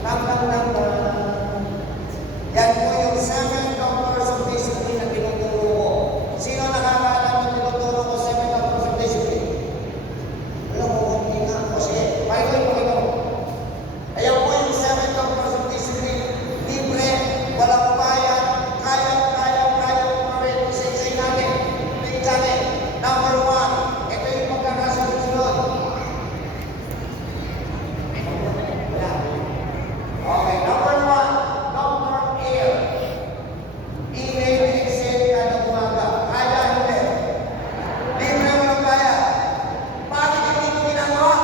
Tam, tam, tam, tam. Yan po yung 7 doctors of discipline na tinuturo ko. Sino nakakaalam na tinuturo ko 7 doctors of discipline? Wala ko, hindi nga. O sige, pakikoy mo ito. Ayan po yung 7 doctors of discipline. Libre, walang bayad, kaya pa rin. Isa-isay natin. Tingin natin. Number 1, ito yung magkakasunod-sunod. Wala. Okay, number 1, Dr. Air. Email exit kada umaga. Kaya hindi. Libre walang bayad. Bakit hindi ko ginagawa?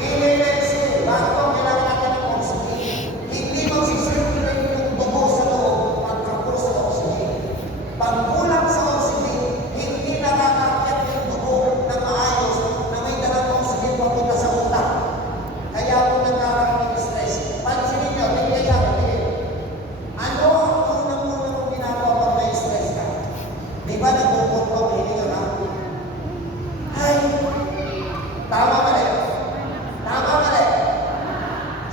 Email exit. Bago kailangan natin ng oxygen. Hindi magsisirculate yung dugo sa loob pagkapos sa oxygen. Pag kulang sa oxygen, hindi nakakakit yung dugo na maayos na may dalang oxygen papunta sa utak. Kaya po nagkakaroon ng stress. Pansinin nyo, tingnan siya, tingnan. Ano ang unang-unang kong ginagawa pag na-stress ka? Di ba nagpupunto, hininga ka? Ay, tama mali. Tama mali.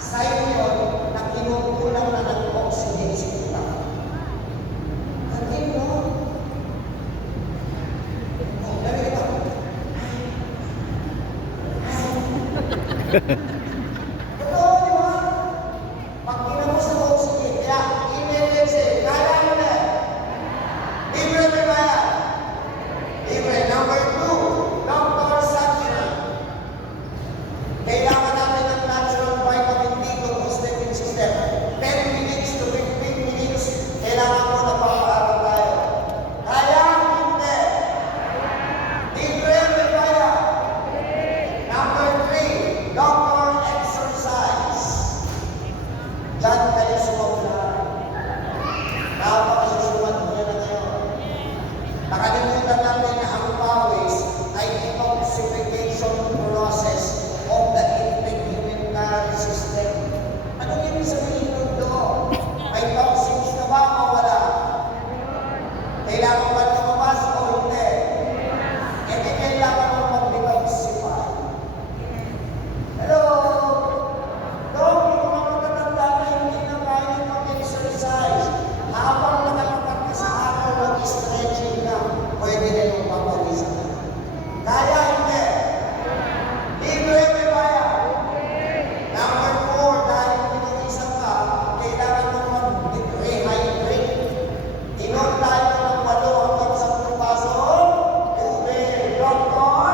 Sign yun na kinukulang na ng oxygen sa utak. Hindi mo. Oh, dami ito. Totoo, di ba? Pag kinamos ng oxygen, kaya email exit, kaya mo na. Libre may bayad. Libre. Number 2, Dr. Sunshine. Kailangan natin ng natural vitamin D to boost the immune system. 10 minutes to 15 minutes, kailangan mo na papaaraw tayo. Kaya hindi. Libre may bayad. Number 3, Dr. Exercise. Diyan kayo sumabla. Napakasusumat mo yan na ngayon. Nakalimutan natin na ang pawis ay detoxification process of the integumentary system. Anong ibig sabihin nun doon? May toxins na ba o wala? Kailangan ba lumabas o hindi? E di kailangan mo mag-detoxify. Hello? Dok, yung mga matatanda na hindi na kaya mag-exercise. Habang nakatapat ka sa araw, mag-stretching ka, pwede na yung papawisan ka. Kaya hindi. Libre may bayad. Number 4, dahil pinawisan ka, kailangan mo mag-rehydrate. Inom tayo ng 8 hanggang 10 baso. Tubig. Doktor?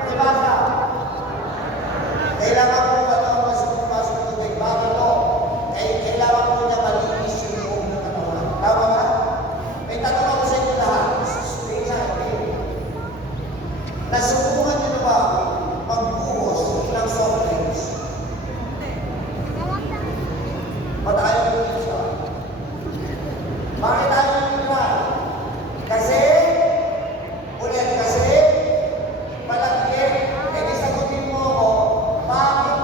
Pakibasa. Kailangan mo 8 hanggang 10 baso ng tubig. Bago to, kailangan mo niya malinis yung loob ng katawan. Tama ba? May tanong ako sa inyo lahat. Sabihin sa akin. Nasubukan niyo na ba magbuhos ng soft drinks? Ba't ayaw niyo yun siya? Bakit ayaw niyo na? Kasi, ulit kasi, palagi, eh di sagutin mo ako, bakit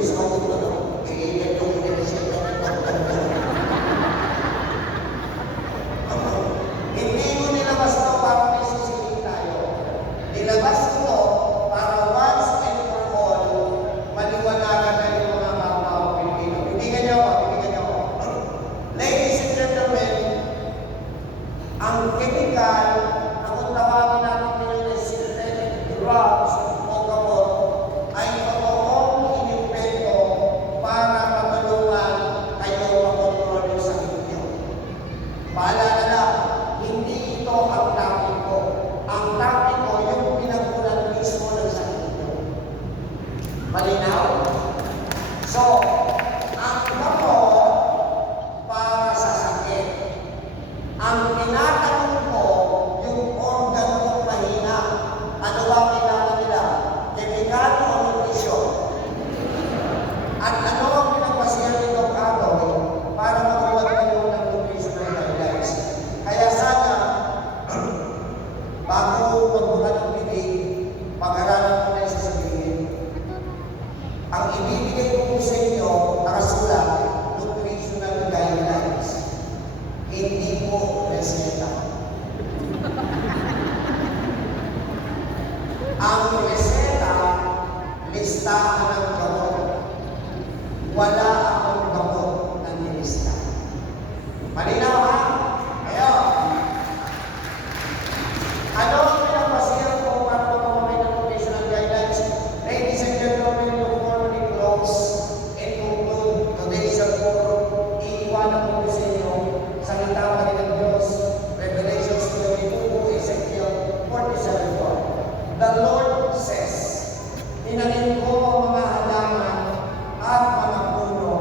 sa kanya na lang. Iingat yung inisip na hindi mo nilabas ito para may sisingin tayo. Nilabas ito para once and for all, maliwanagan na yung mga mga Pilipino. Pinigyan niyo ako, pinigyan niyo ako. Ladies and gentlemen, ang chemical na kung tawagin natin ngayon ay synthetic drugs o gamot ay totoong inimbento para matulungan kayo makontrol yung sakit niyo. Paalala lang, hindi ito ang topic ko. Ang topic ko yung pinagulan mismo ng sakit niyo. Malinaw? So, ang gamot para sa sakit. Ang tinatanong ko, yung organ ng mahina. Ano ba kailangan nila? Chemical o nutrition? At ano ang pinagpasiyan nito gagawin para magawa kayo ng nutritional guidelines? Kaya sana, bago magbuka ng bibig, pag-aralan mo na yung sasabihin. Ang ibibigay ko po sa inyo, nakasulat, nutritional guidelines. Hindi po reseta. Ang reseta, listahan ng gamot. Wala akong gamot na nilista. Malinaw ha? Ngayon, ano ang pinapasiyan ko para magpapamay ng nutritional guidelines? Ladies and gentlemen, to formally close and conclude today's forum, iiwanan ko sa inyo salita pa rin ng Diyos, Revelations 22, Ezekiel 47:4. The Lord says, tinanim ko ang mga halaman at mga puno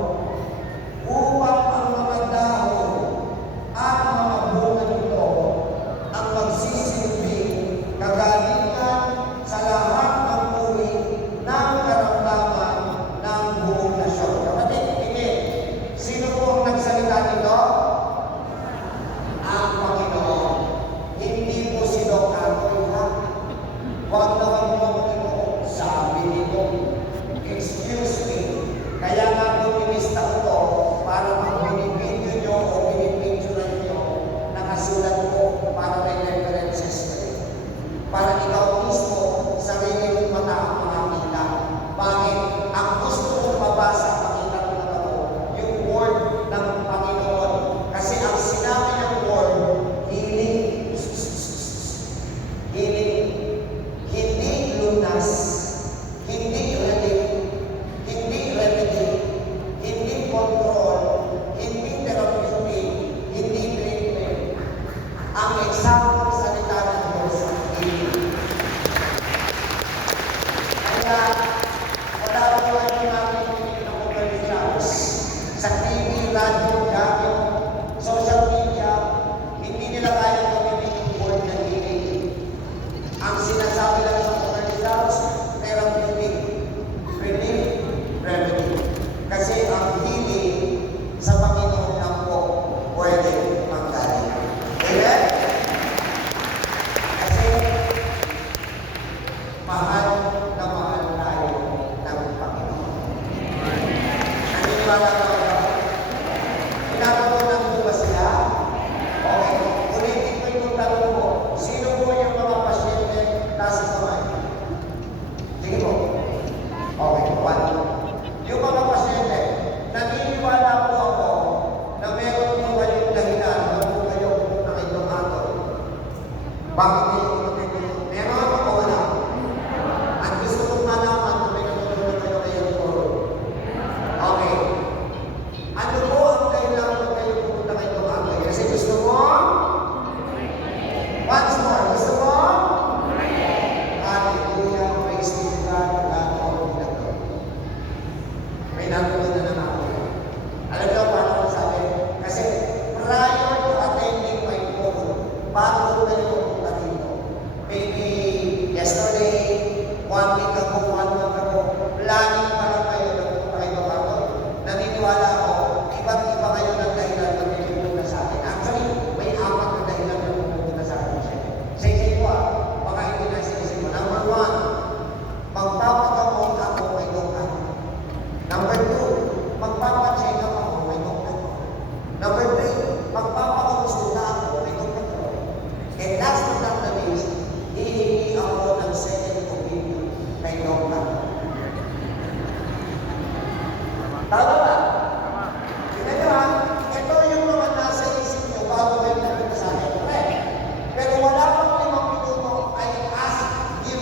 upang ang mga dahon at mga bunga nito ang magsisilbing kagalingan sa lahat ng uri ng karamdaman ng buong nasyon. Kapatid, hindi. Sino po ang nagsalita nito? Ang Panginoon. Hindi po si Doc Agoy ha. Huwag na huwag mo ito. Sabi nito. Excuse me. Kaya nga po minista ko to para pag binibidyo nyo o binibidyoan nyo, nakasulat ko para may references kayo. Para ikaw mismo, sarili mong mata ang makakita. Bakit? Ang gusto kong mabasa, pakita ko na ako, yung word ng Panginoon. Kasi ang sinabi ng word, healing, healing, hindi lunas, hindi relief, hindi remedy, hindi control, hindi therapeutic, hindi treatment. Ang eksaktong salita ng Diyos, healing. Kaya, wala ko lagi namin yung commercials sa TV, radio, radio, social media, hindi nila kaya gawin yung word na healing. Ang sinasabi lang sa commercials, therapeutic, relief, remedy. Kasi ang healing sa Panginoon lang po pwede manggaling. Amen? Kasi mahal na mahal tayo ng Panginoon. Naniniwala ka ba? Pinapatunan ko ba sila? Okay. Ulitin ko yung tanong mo. Sino po yung mga pasyente nasa kamay? Sige po. Okay. One. Yung mga pasyente, naniniwala po ako na meron po kayong dahilan na po kayo pumunta kay Dr. Agoy. Bakit kayo pumunta kay Dr. Meron o wala? At gusto kong malaman kung may natutulog kayo kay Dr. Okay. Ano po ang kailangan kayo pumunta kay Dr. Agoy? Kasi gusto mo? Once more, gusto mo? Hallelujah, praise be to God, God all be the glory. May natulog na naman ako. Alam niyo paano ko sabi? Kasi prior to attending my call, bago kayo pumunta dito, maybe yesterday, 1 week ago, 1 month ago, planning pa lang kayo na pumunta kayo bago. Naniniwala ako, iba't iba kayo ng dahilan na kayo pumunta sa akin. Actually, may 4 na dahilan na pumunta sa akin. Sa isip ko baka hindi na sinisip mo. Number 1, magpapagamot ako kay Dr. Tama ba? Tingnan nyo ha, ito yung mga nasa isip nyo bago kayo nagpunta sa akin. Correct. Pero wala pang 5 minuto, I ask you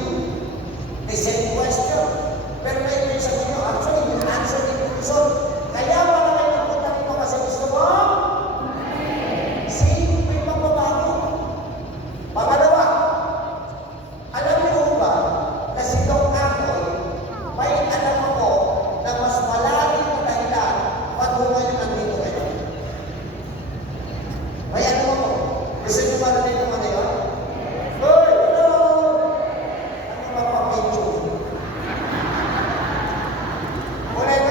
the same question. Pero may ibig sabihin nyo, actually, you answer the question. Kaya pala kayo nagpunta dito kasi gusto mo? See, may pagbabago. Pangalawa, alam niyo ba na si Doc Akoy, may alam ako na mas malalim na dahilan ba't ho kayo nandito kayo? May alam ako. Gusto niyo ba nandito mo na yun? Hoy! Hello! Ano ba pa-picture? Ulit.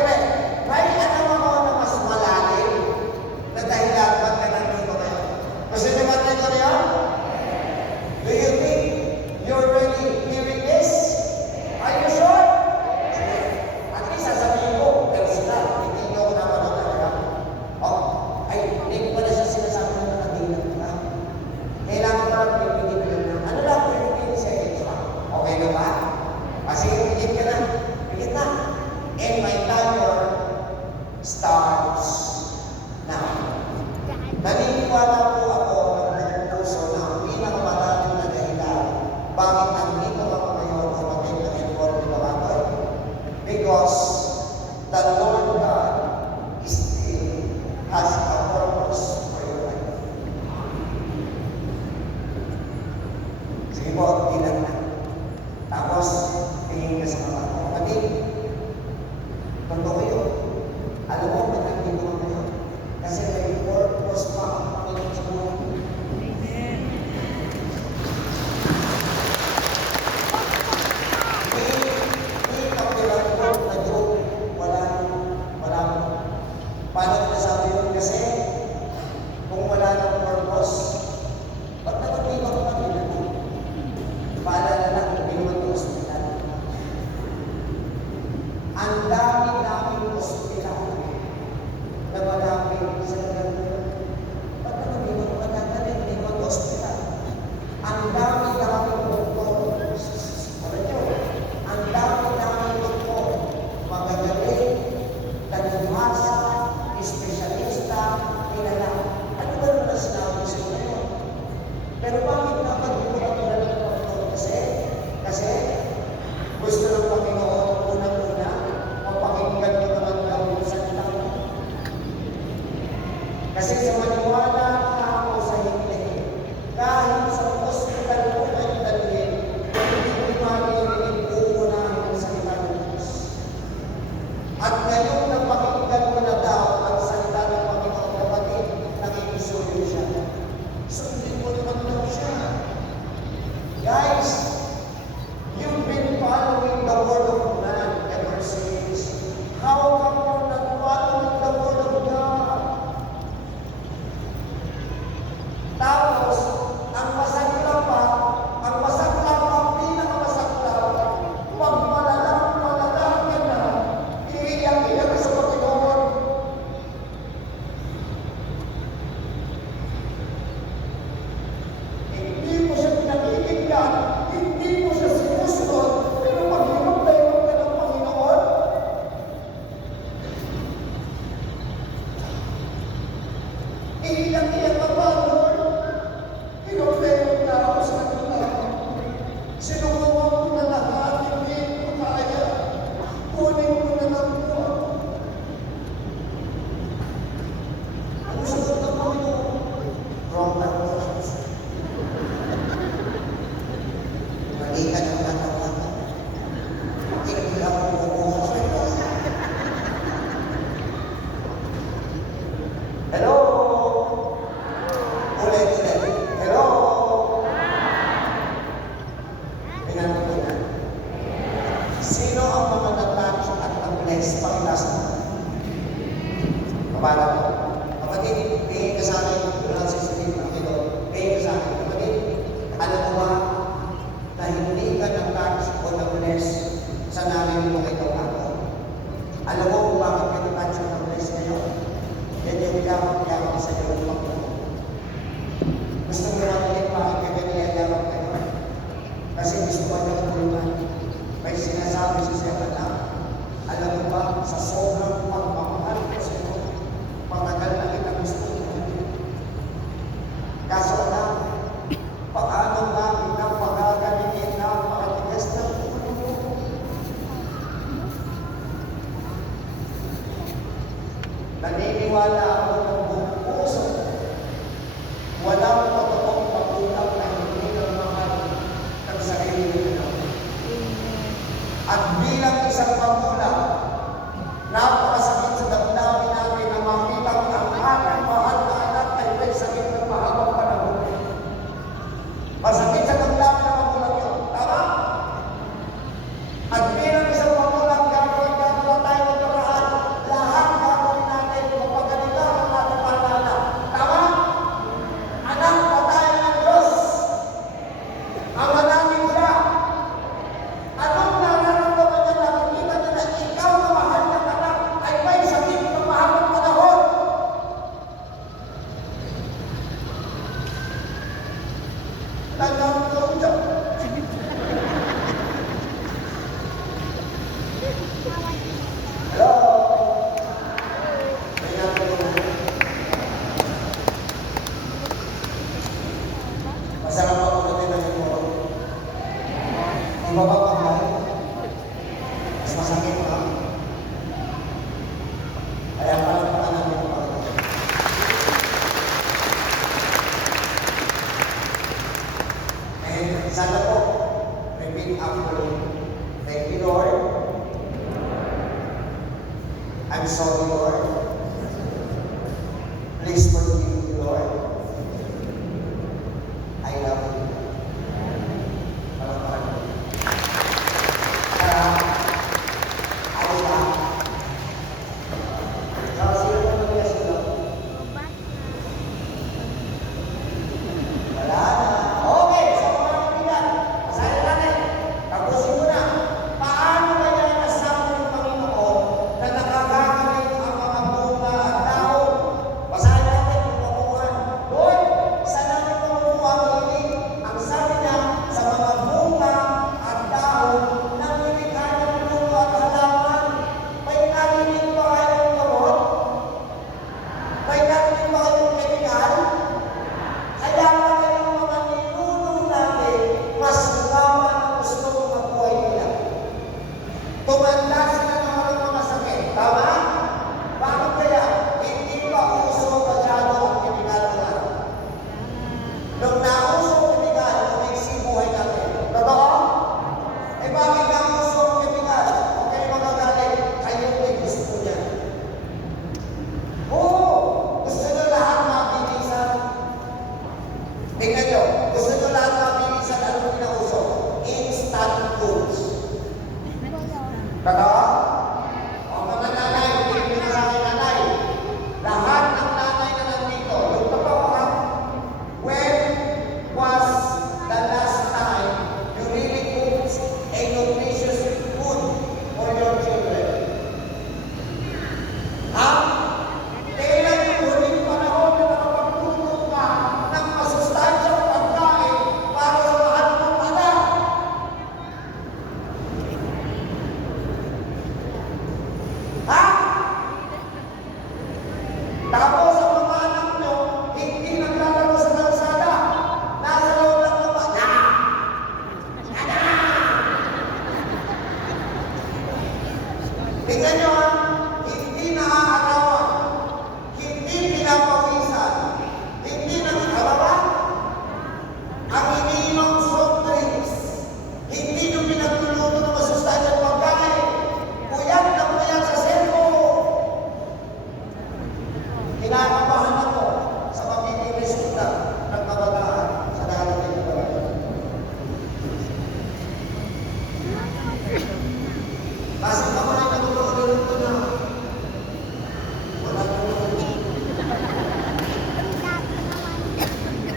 May alam ako na mas malalim na dahilan ba't ka nandito kayo? Gusto niyo ba nandito na yun? Do you think you're ready hearing this? Are you sure? At least sasabihin ko, personal, hindi nyo ako napanood talaga. Hindi ko pala siya sinasabi na nakadilat ka. Kailangan pa lang pipigil na. Ano lang, 15 seconds pa. Okay na ba? Sige, pigil ka na. Pigil na. And my timer starts now. Naniniwala po ako ng buong puso na ang pinakamalalim na dahilan bakit nandito ako ngayon sa pagkain ng Edward de Bacatoy? Because the Lord God still has a purpose for your life. Sige po, ilan na. Tapos, tingin ka sa mga kapatid. Totoo yun. Alam mo, ba't nandito ako ngayon? Kasi may purpose pa ang Panginoon sa buhay mo. Hindi kapilang ko na joke. Wala mo. Paano ko nasabi yun? Kasi kung wala ng purpose, ba't nakatibag pa nila mo? Paalala lang, hindi mo ito hospital. Ang dami-daming hospital na marami sa ganun. Ba't nakatibag pa natin? Hindi mo ito hospital. Ang dami-daming doktor. Ano nyo? Ang dami-daming doktor. Magagaling, tanumasa, espesyalista, kilala. Ano ba naman ang sinabi sa inyo? Pero bakit dapat hindi ko kilala ng Panginoon? Kasi gusto ng Panginoon unang-una, mapakinggan nyo naman daw yung salita mo. Kasi sa maniwala ka ako sa hindi, kahit sa hospital ko kayo dalhin, hindi maririnig uunahin ang salita ng Diyos. At ngayon napakinggan mo na daw ang salita ng Panginoon, kapatid, nakikisuyo siya. Sundin mo naman daw siya. Guys, you've been following the word of man ever since. How come you're not following the word of God? Tapos, ang masakla pa, ang pinakamasakla, pag malalang ka na, iiyak-iyak ka sa Panginoon. Hindi mo siya pinakikinggan, hindi mo siya sinusunod, pero pag hinaplayot ka ng Panginoon, iiyak-iyak ka pa, Lord. Hinaplayot na ako sa kanila. Sinubukan ko na lahat, hindi ko kaya. Kunin ko na lang po ako. Ano sagot ng Panginoon? Wrong diagnosis. Mali ka ng katawagan. Hindi ako kukuha sa iyo. Hello? Ulit. Hello? Pinantunan. Sino ang mga natouch at na-bless pakilas mo? Kapala mo. Kapatid, tingin ka sa akin, walang sisipin ng Panginoon. Tingin ka sa akin. Kapatid, alam mo ba na hindi ka na-touch o na-bless sa narinig mo ito ako? Alam mo kung bakit ka na-touch o na-bless ngayon? Yan yung yawang sa iyo ng Panginoon. Gusto mo natin bakit ka ganyan-yawang ngayon? Kasi gusto ko niya tulungan. May sinasabi siya sa anak, alam mo ba, sa sobrang pagmamahal naniniwala ako ng buong puso. Walang totoong magulang na hindi nagmamahal ng sarili nila. At bilang isang magulang, napakasakit sa damdamin natin na makita ang ating mahal na anak ay may sakit ng mahabang panahon. Masakit sa damdamin ng magulang yun. Tama? At bilang isang magulang, gagawin tayo ng paraan. Lahat gagawin natin mapagalitan ang ating mahal na anak. Tama? Anak, patayan ng Diyos. Ama namin siya. Anong nararamdaman niya? Nakikita niya na ikaw na mahal ng anak ay may sakit ng mahabang panahon. Tanggap ko siya. Hello? Tingnan ko yung masarap ako natin na yung moro. Ang bababangay. Mas masakit ha? Kaya parang paanan mo pa. And sana po, repeat after me. Thank you, Lord. I'm sorry, Lord. Please forgive me, Lord. I love you. Palakpakan mo. Ayos na. Sino mo nangyay sila? Wala na. Okay, so mga kaibigan, basahin natin. Tapusin mo na. Paano kaya nasabi ng Panginoon na nakakagaling ang mga bunga at dahon? Basahin natin yung kabuuan. Lord, saan natin makukuha ang hiling? Ang sabi niya, sa mga bunga at dahon ng nilikha ng lupa at halaman. May narinig ba kayong gamot? May narinig ba kayong kemikal? Kaya pa kayong mga ninuno natin, mas lumama ang gusto ng mga buhay nila. Tumanda sila ng walang mga sakit. Tama? Bakit kaya? Hindi pa uso masyado ang kemikal ng araw. Nung nauso ang kemikal, umiksi buhay natin. Totoo? Eh bakit nauso ang kemikal? Huwag kayo magagalit. Kayo may gusto niya. Oo! Gusto nyo lahat mabilisan. Tingnan nyo, gusto nyo lahat mabilisan. Anong pinauso? Instant foods. Totoo? O mga nanay, hindi na sa akin nanay. Lahat ng nanay na nandito, yung totoo ha, when was the last time you really cooked a nutritious food for your children? Ha? Kailan yung huling panahon na nakapagtulong ka ng masustansyang pagkain para sa mahal mong anak? Ha? Tapos ang mga anak nyo, hindi naglalaro sa kalsada. Nasa loob lang ng bata. Tingnan nyo ha, hindi nakakatawa, hindi pinapawisan, hindi nakakatawa. Ang iniinom soft drinks, hindi nyo pinagluluto ng masustansyang pagkain. Puyat na puyat sa cellphone. Kinakabahan ako sa magiging resulta ng kabataan sa darating na panahon. Kasi kamay natutulog ko na. Wala ko na.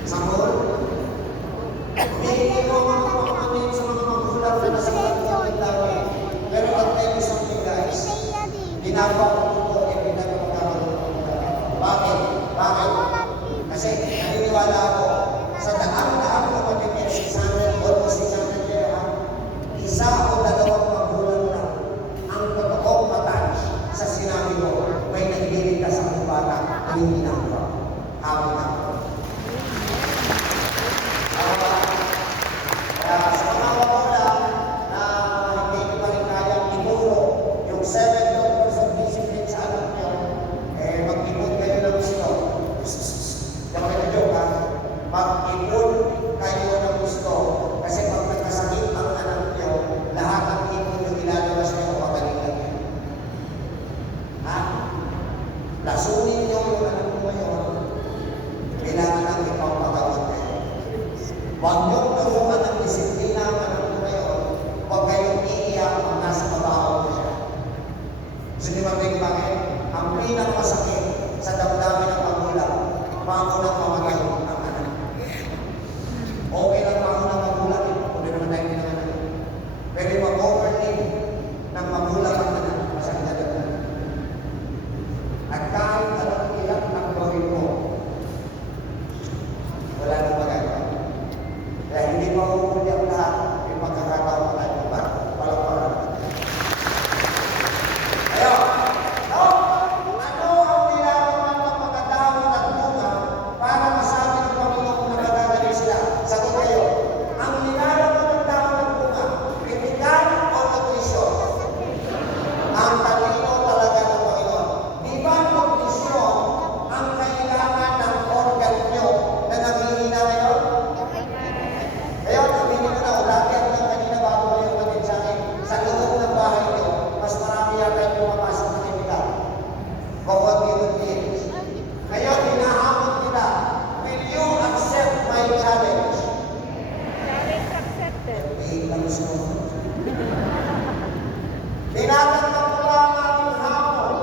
Sa mall, humihingi ko mga kapakanin sa mga magulang na nasa kapatid namin. Pero I'll tell you something guys. Ginagawa ko ito, pinagpagkakaroon ko ng trabaho. Bakit? Bakit? Kasi naniniwala ako sa daan-daan ko magiging 600 or 600 year, isa o dalawang magulang lang ang totoong matay sa sinabi mo, may nagliligtas ang bata na hindi ginagawa. Happy na ako. Kaya sa mga magulang na hindi ko pa rin kayang ituro yung 7 doctors of discipline sa anak nyo, mag-ibot Ha? Lasunin niyo yung anak mo ngayon, kailangan lang ipapagawad kayo. Huwag niyong turuan ng disiplina ang anak mo ngayon, huwag kayong iiyak ang nasa mabahaw mo siya. Gusto niyo magiging bakit? Ang pinakamasakit sa damdamin ng magulang, maunang mamatay ang anak. Okay lang maunang magulang, kung di naman tayo pinanganak. Pero yung mag-overlive ng magulang ang anak, masakit na damdamin. At kahit anong iyak ng gawin mo, wala nang magagawa. Kaya hindi mahuhuli ang lahat, yung pagkakataon mo tayo pa, palapala. Ayun! No! Ano ang nilalaman ng mga dahon at bunga para masabi ng Panginoon kung nagagagaling sila? Sagot kayo, ang nilalaman ng dahon at bunga, kritikal o nutrisyon? Ang talino talaga ng Panginoon. Di ba nutrisyon ang kailangan ng organ nyo na nanghihina ngayon? Ngayon, aminin ko na, ulati at lang kanina bago kayo matid sa akin, sa loob ng bahay nyo, mas marami yata yung pumapasok na kemikal. Bawat human beings. Ngayon, hinahamon nila, will you accept my challenge? Challenge accepted. Bihig na gusto mo. Tinatanggap ko lang ang hamon.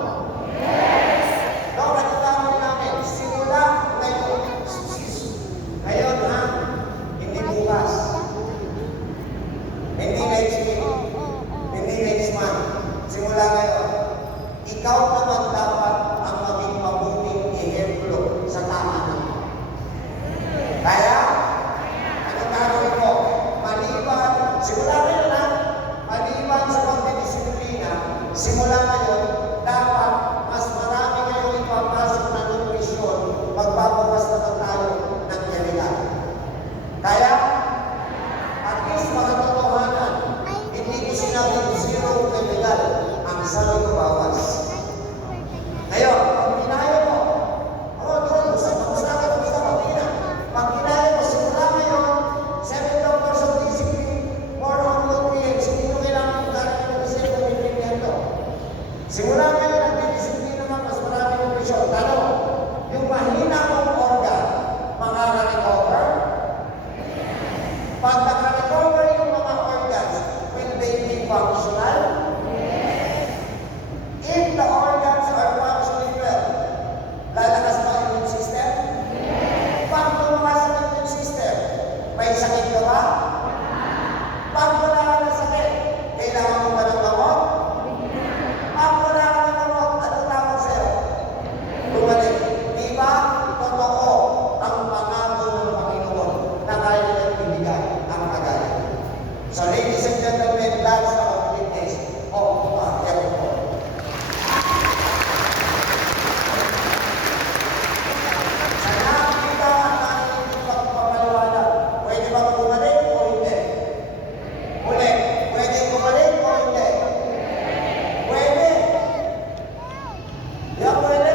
No, nagkakaroon namin. Simula ngayon. Ngayon ha, hindi bukas. Hindi next week. Hindi next month. Simula ngayon. Ikaw naman dapat ang maging mabuting ehemplo sa tahanan. Kaya, anong gagawin mo? Maliban, simula ngayon ha, maliban sa pagdidisiplina, simula ngayon, dapat mas marami kayong ipapasok na nutrisyon, magbabawas naman tayo ng kemikal. Kaya, at least makatotohanan, hindi ko sinabing zero kemikal, ang sabi ko bawas. Ngayon, pag kinaya mo, doon, gusto ka, tingin na. Pag kinaya mo, simula ngayon, 7 doctors of discipline, more on nutrients, hindi mo kailangan yung galing ng isip ng nutriento. Simula ngayon, nagdidisiplina naman, mas marami nutrisyon. Tanong, yung mahina mong organ, makaka-recover? Pag naka-recover yung mga organs, will they be functional? If the organs are functioning well, lalakas ba ang immune system? Pag lumakas ang immune system, may sakit ka ba? Pag wala ka ng sakit, kailangan mo ba ng gamot? Pag wala ka ng gamot, ano tawag sa'yo? Bumalik. Di ba? Totoo ang pangako ng Panginoon na kaya niyang ibigay ang kagaya. So ladies and gentlemen, that's our witness of Jericho. Sa nakikita at nakikinig pagpapaliwanag, pwede bang bumalik o hindi? Muli, pwede bumalik o hindi? Pwede. Yan pwede.